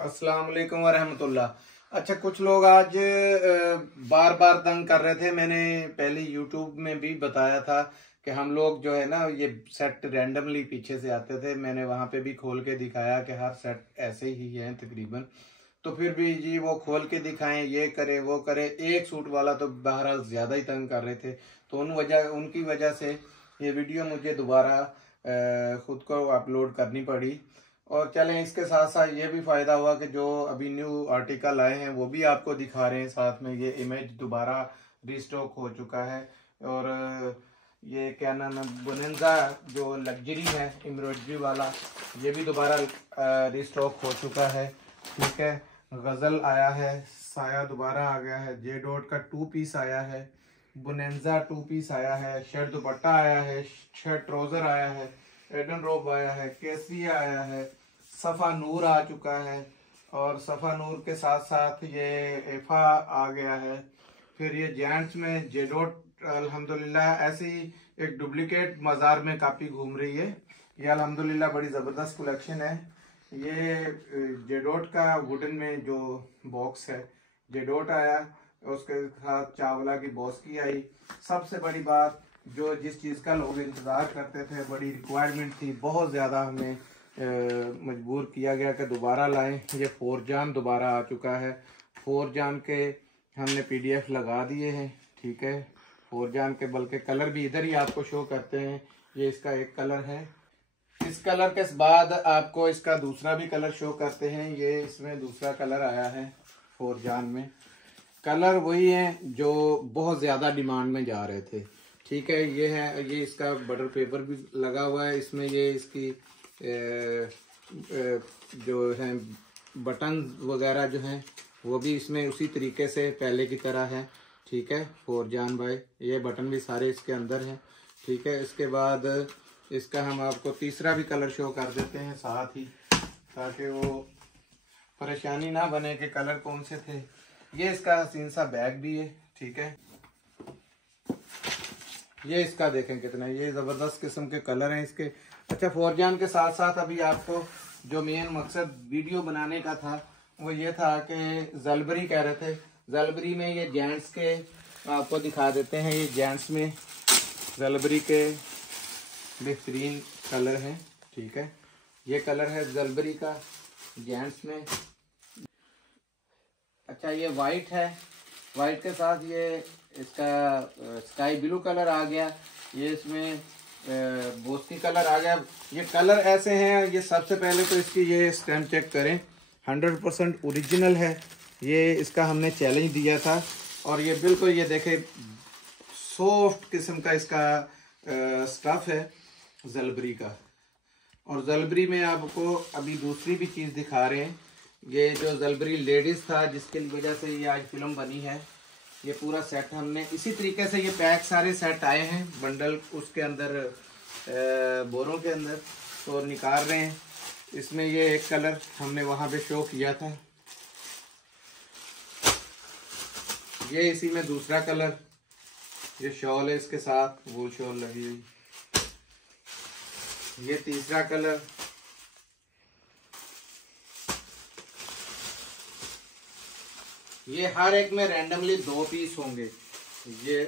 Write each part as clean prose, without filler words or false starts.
अस्सलाम वालेकुम वरहमतुल्लाह। अच्छा, कुछ लोग आज बार बार तंग कर रहे थे। मैंने पहले यूट्यूब में भी बताया था कि हम लोग जो है ना, ये सेट रैंडमली पीछे से आते थे। मैंने वहां पे भी खोल के दिखाया कि हर सेट ऐसे ही है तकरीबन। तो फिर भी जी वो खोल के दिखाएं, ये करे वो करे। एक सूट वाला तो बहरहाल ज्यादा ही तंग कर रहे थे, तो उनकी वजह से ये वीडियो मुझे दोबारा खुद को अपलोड करनी पड़ी। और चलें, इसके साथ साथ ये भी फायदा हुआ कि जो अभी न्यू आर्टिकल आए हैं वो भी आपको दिखा रहे हैं। साथ में ये इमेज दोबारा रिस्टॉक हो चुका है। और ये क्या नाम है, बोनेंजा जो लग्जरी है एम्ब्रॉयडरी वाला, ये भी दोबारा रिस्टॉक हो चुका है। ठीक है, गजल आया है, साया दोबारा आ गया है, जे डॉट का 2 पीस आया है, बोनेंजा 2 पीस आया है, शर्ट दुपट्टा आया है, शर्ट ट्राउजर आया है, एडन रोब आया है, केसिया आया है, सफ़ा नूर आ चुका है। और सफ़ा नूर के साथ साथ ये एफा आ गया है। फिर ये जेंट्स में जेडोट, अल्हम्दुलिल्लाह ऐसी एक डुप्लीकेट बाजार में काफ़ी घूम रही है। ये अल्हम्दुलिल्लाह बड़ी ज़बरदस्त कलेक्शन है। ये जेडोट का वुडन में जो बॉक्स है, जेडोट आया, उसके साथ चावला की बॉस्की आई। सबसे बड़ी बात, जो जिस चीज़ का लोग इंतज़ार करते थे, बड़ी रिक्वायरमेंट थी, बहुत ज़्यादा हमें मजबूर किया गया कि दोबारा लाएं। ये 4 जान दोबारा आ चुका है। 4 जान के हमने PDF लगा दिए हैं। ठीक है, 4 जान के, बल्कि कलर भी इधर ही आपको शो करते हैं। ये इसका एक कलर है। इस कलर के बाद आपको इसका दूसरा भी कलर शो करते हैं। ये इसमें दूसरा कलर आया है 4 जान में। कलर वही है जो बहुत ज़्यादा डिमांड में जा रहे थे। ठीक है, ये है, ये इसका बटर पेपर भी लगा हुआ है इसमें। ये इसकी जो है बटन वगैरह जो हैं वो भी इसमें उसी तरीके से पहले की तरह है। ठीक है, 4 जान भाई, ये बटन भी सारे इसके अंदर हैं। ठीक है, इसके बाद इसका हम आपको तीसरा भी कलर शो कर देते हैं साथ ही, ताकि वो परेशानी ना बने कि कलर कौन से थे। ये इसका हसीन सा बैग भी है। ठीक है, ये इसका देखें कितना, ये ज़बरदस्त किस्म के कलर हैं इसके। अच्छा, 4 जान के साथ साथ अभी आपको जो मेन मकसद वीडियो बनाने का था वो ये था कि जलबरी कह रहे थे, जलबरी में ये जेंट्स के आपको दिखा देते हैं। ये जेंट्स में जलबरी के बेहतरीन कलर हैं। ठीक है, ये कलर है जलबरी का जेंट्स में। अच्छा, ये वाइट है, वाइट के साथ ये इसका स्काई ब्लू कलर आ गया। ये इसमें बोस्की कलर आ गया। ये कलर ऐसे हैं, ये सबसे पहले तो इसकी ये स्टैम्प चेक करें, 100% ओरिजिनल है। ये इसका हमने चैलेंज दिया था। और ये बिल्कुल, ये देखें, सॉफ्ट किस्म का इसका स्टफ है जलबरी का। और जलबरी में आपको अभी दूसरी भी चीज़ दिखा रहे हैं। ये जो जलबरी लेडीज़ था, जिसकी वजह से ये आज फिल्म बनी है, ये पूरा सेट हमने इसी तरीके से, ये पैक सारे सेट आए हैं बंडल उसके अंदर, बोरों के अंदर, तो निकाल रहे हैं। इसमें ये एक कलर हमने वहाँ पे शो किया था, ये इसी में दूसरा कलर, ये शॉल है इसके साथ, वो शॉल लगी हुई। ये तीसरा कलर, ये हर एक में रैंडमली 2 पीस होंगे। ये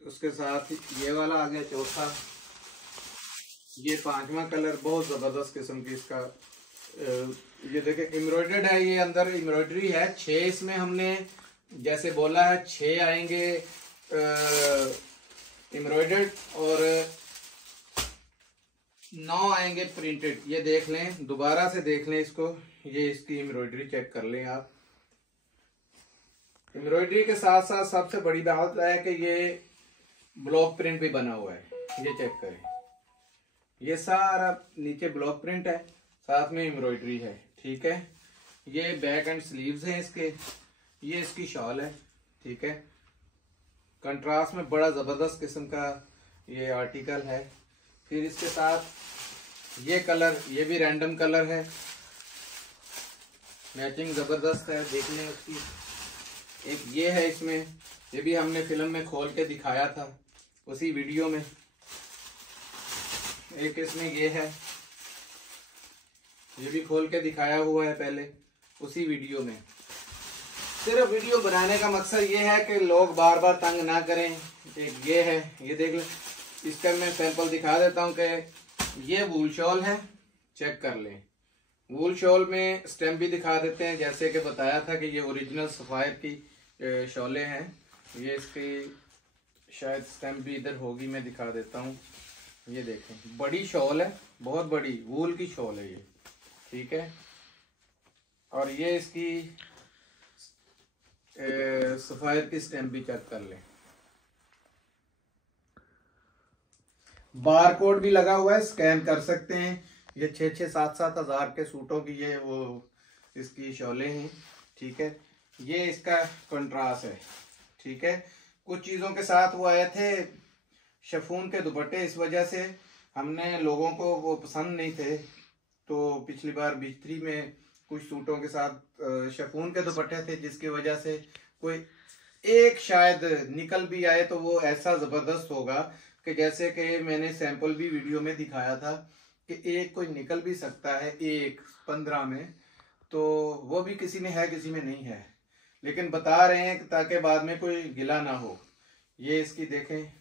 उसके साथ ये वाला आ गया चौथा। ये 5वां कलर, बहुत ज़बरदस्त किस्म की इसका, ये देखें एम्ब्रॉयडर्ड है। ये अंदर एम्ब्रॉयडरी है। 6 इसमें हमने जैसे बोला है, 6 आएंगे एम्ब्रॉयडर्ड और 9 आएंगे प्रिंटेड। ये देख लें, दोबारा से देख लें इसको, ये इसकी एम्ब्रॉयडरी चेक कर लें आप। एम्ब्रॉयडरी के साथ साथ सबसे बड़ी बात है कि ये ब्लॉक प्रिंट भी बना हुआ है। ये चेक करें, ये सारा नीचे ब्लॉक प्रिंट है, साथ में एम्ब्रॉयडरी है। ठीक है, ये बैक एंड स्लीव्स हैं इसके। ये इसकी शॉल है। ठीक है, कंट्रास्ट में बड़ा जबरदस्त किस्म का ये आर्टिकल है। फिर इसके साथ ये कलर, ये भी रैंडम कलर है, मैचिंग जबरदस्त है, देख लें उसकी। एक ये है इसमें, ये भी हमने फिल्म में खोल के दिखाया था उसी वीडियो में। एक इसमें ये है, ये भी खोल के दिखाया हुआ है पहले। उसी वीडियो में। सिर्फ वीडियो बनाने का मकसद ये है कि लोग बार बार तंग ना करें। एक ये है, ये देख लें, इसका मैं सैंपल दिखा देता हूँ कि ये वूल शॉल है, चेक कर लें। वूल शॉल में स्टैम्प भी दिखा देते हैं, जैसे कि बताया था कि ये ओरिजिनल सफायर की शॉलें हैं। ये इसकी शायद स्टैम्प भी इधर होगी, मैं दिखा देता हूँ। ये देखें, बड़ी शॉल है, बहुत बड़ी वूल की शॉल है ये, ठीक है। और ये इसकी सफायर की स्टैम्प भी चेक कर लें। बार कोड भी लगा हुआ है, स्कैन कर सकते हैं। ये 6-7 हज़ार के सूटों की ये वो इसकी शॉलें हैं, ठीक है। ये इसका कंट्रास्ट है, ठीक है। कुछ चीज़ों के साथ वो आए थे शिफॉन के दुपट्टे, इस वजह से हमने लोगों को वो पसंद नहीं थे, तो पिछली बार बिजली में कुछ सूटों के साथ शिफॉन के दुपट्टे थे, जिसकी वजह से कोई एक शायद निकल भी आए तो वो ऐसा ज़बरदस्त होगा कि जैसे कि मैंने सैंपल भी वीडियो में दिखाया था कि एक कोई निकल भी सकता है, एक 15 में, तो वो भी किसी में है किसी में नहीं है, लेकिन बता रहे हैं ताकि बाद में कोई गिला ना हो। ये इसकी देखें,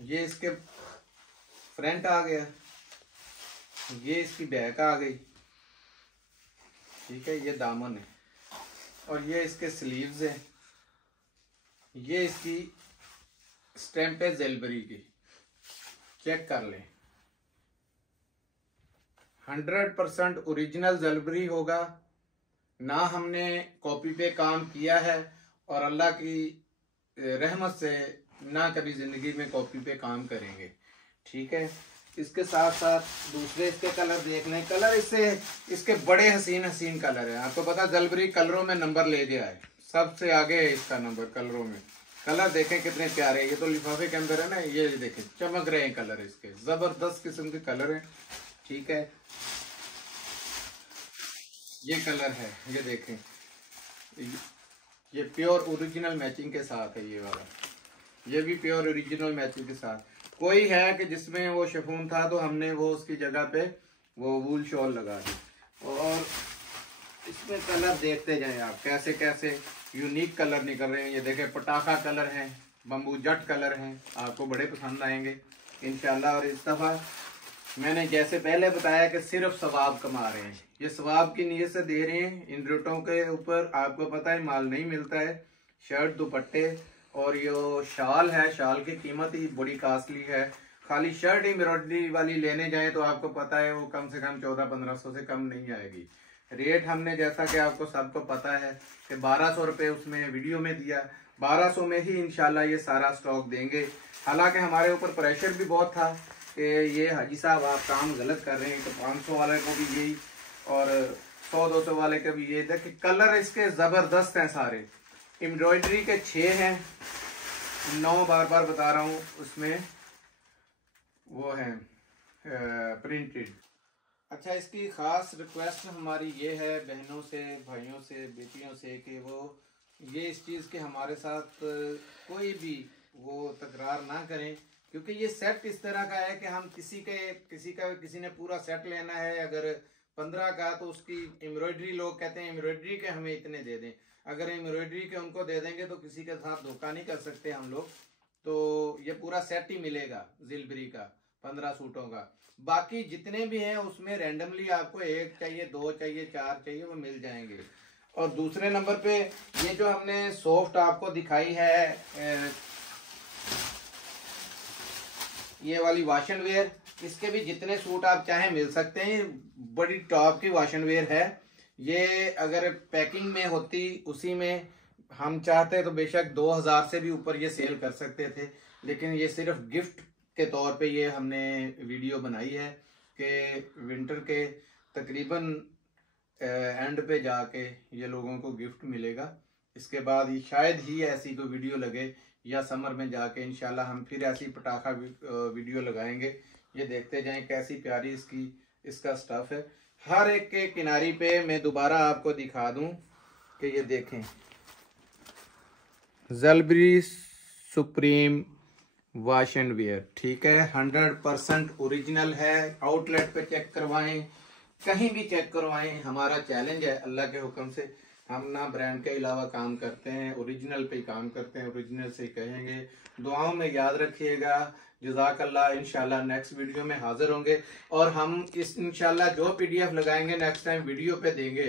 ये इसके फ्रंट आ गया, ये इसकी बैक आ गई, ठीक है। ये दामन है और ये इसके स्लीव्स है। ये इसकी स्टैम्प है ज़ेलबरी की, चेक कर लें। 100% ओरिजिनल ज़ेलबरी होगा, ना हमने कॉपी पे काम किया है, और अल्लाह की रहमत से ना कभी ज़िंदगी में कॉपी पे काम करेंगे, ठीक है। इसके साथ साथ दूसरे इसके कलर देख लें। कलर इसके बड़े हसीन हसीन कलर है। आपको पता ज़ेलबरी कलरों में नंबर ले गया है, सबसे आगे है इसका नंबर कलरों में। कलर देखें कितने प्यारे, ये तो लिफाफे के अंदर है ना, ये देखें चमक रहे हैं कलर इसके, जबरदस्त किस्म के कलर हैं, ठीक है। ये कलर है, ये देखें, ये प्योर ओरिजिनल मैचिंग के साथ है। ये वाला, ये भी प्योर ओरिजिनल मैचिंग के साथ। कोई है कि जिसमें वो शिफॉन था तो हमने वो उसकी जगह पे वो वूल शॉल लगा दी। और इसमें कलर देखते जाएं आप, कैसे कैसे यूनिक कलर निकल रहे हैं। ये देखें, पटाखा कलर हैं, बम्बू जट कलर हैं, आपको बड़े पसंद आएंगे इंशाल्लाह। और इस दफ़ा मैंने जैसे पहले बताया कि सिर्फ सवाब कमा रहे हैं, ये सवाब की नीयत से दे रहे हैं। इन रेटों के ऊपर आपको पता है माल नहीं मिलता है। शर्ट, दुपट्टे और ये शाल है, शाल की कीमत ही बड़ी कास्टली है। खाली शर्ट एम्ब्रॉयडरी वाली लेने जाए तो आपको पता है वो कम से कम 1400-1500 से कम नहीं आएगी। रेट हमने जैसा कि आपको सबको पता है कि 1200 रुपये उसमें वीडियो में दिया, 1200 में ही इंशाल्लाह ये सारा स्टॉक देंगे। हालांकि हमारे ऊपर प्रेशर भी बहुत था कि ये हाजी साहब आप काम गलत कर रहे हैं, तो 500 वाले को भी यही और 100-200 वाले का भी ये। देखिए कलर इसके ज़बरदस्त हैं सारे। एम्ब्रॉयडरी के 6 हैं, 9 बार बार बता रहा हूँ, उसमें वो हैं प्रिंटेड। अच्छा, इसकी ख़ास रिक्वेस्ट हमारी ये है बहनों से, भाइयों से, बेटियों से कि वो ये इस चीज़ के हमारे साथ कोई भी वो तकरार ना करें, क्योंकि ये सेट इस तरह का है कि हम किसी ने पूरा सेट लेना है अगर 15 का, तो उसकी एम्ब्रॉयडरी लोग कहते हैं एम्ब्रॉयडरी के हमें इतने दे दें। अगर एम्ब्रॉयडरी के उनको दे देंगे तो किसी के साथ धोखा नहीं कर सकते हम लोग। तो ये पूरा सेट ही मिलेगा ज़ेलबरी का 15 सूटों का। बाकी जितने भी हैं उसमें रैंडमली आपको 1 चाहिए, 2 चाहिए, 4 चाहिए, वो मिल जाएंगे। और दूसरे नंबर पे ये जो हमने सॉफ्ट आपको दिखाई है ये वाली वाशन वेयर, इसके भी जितने सूट आप चाहें मिल सकते हैं। बड़ी टॉप की वाशन वेयर है ये। अगर पैकिंग में होती उसी में हम चाहते तो बेशक 2000 से भी ऊपर ये सेल कर सकते थे, लेकिन ये सिर्फ गिफ्ट के तौर पे ये हमने वीडियो बनाई है कि विंटर के तकरीबन एंड पे जाके ये लोगों को गिफ्ट मिलेगा। इसके बाद ये शायद ही ऐसी कोई वीडियो लगे, या समर में जाके इंशाल्लाह हम फिर ऐसी पटाखा वीडियो लगाएंगे। ये देखते जाएं कैसी प्यारी इसका स्टफ है। हर एक के किनारी पे मैं दोबारा आपको दिखा दूं कि ये देखें Zellbury supreme wash and where, ठीक है, 100% ओरिजिनल है। आउटलेट पे चेक करवाएं, कहीं भी चेक करवाएं, हमारा चैलेंज है अल्लाह के हुक्म से। हम ना ब्रांड के अलावा काम करते हैं, ओरिजिनल पे ही काम करते हैं, ओरिजिनल से ही कहेंगे। दुआओं में याद रखिएगा। जज़ाकल्लाह। इंशाल्लाह नेक्स्ट वीडियो में हाजिर होंगे और हम इस इंशाल्लाह जो पीडीएफ लगाएंगे नेक्स्ट टाइम वीडियो पे देंगे।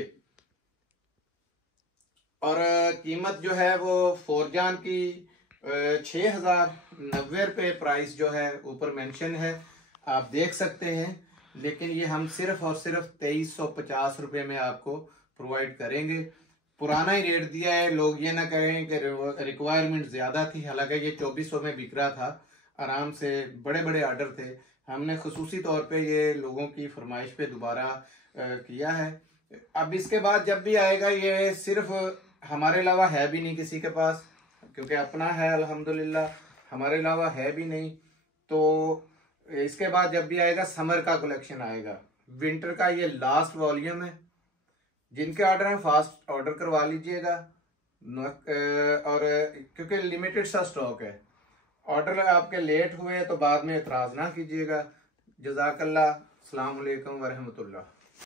और कीमत जो है वो फौरजान की 6090 प्राइस जो है ऊपर मेंशन है, आप देख सकते हैं। लेकिन ये हम सिर्फ और सिर्फ 2350 रुपये में आपको प्रोवाइड करेंगे। पुराना ही रेट दिया है, लोग ये ना कहें कि रिक्वायरमेंट ज्यादा थी, हालांकि ये 2400 में बिक रहा था आराम से, बड़े बड़े ऑर्डर थे। हमने खसूसी तौर पे ये लोगों की फरमाइश पे दोबारा किया है। अब इसके बाद जब भी आएगा, ये सिर्फ हमारे अलावा है भी नहीं किसी के पास, क्योंकि अपना है अल्हम्दुलिल्लाह, हमारे अलावा है भी नहीं। तो इसके बाद जब भी आएगा समर का कलेक्शन आएगा, विंटर का ये लास्ट वॉल्यूम है। जिनके ऑर्डर है फास्ट ऑर्डर करवा लीजिएगा, और क्योंकि लिमिटेड सा स्टॉक है। ऑर्डर आपके लेट हुए तो बाद में एतराज ना कीजिएगा। जज़ाकल्लाह। अस्सलाम वालेकुम व रहमतुल्लाह।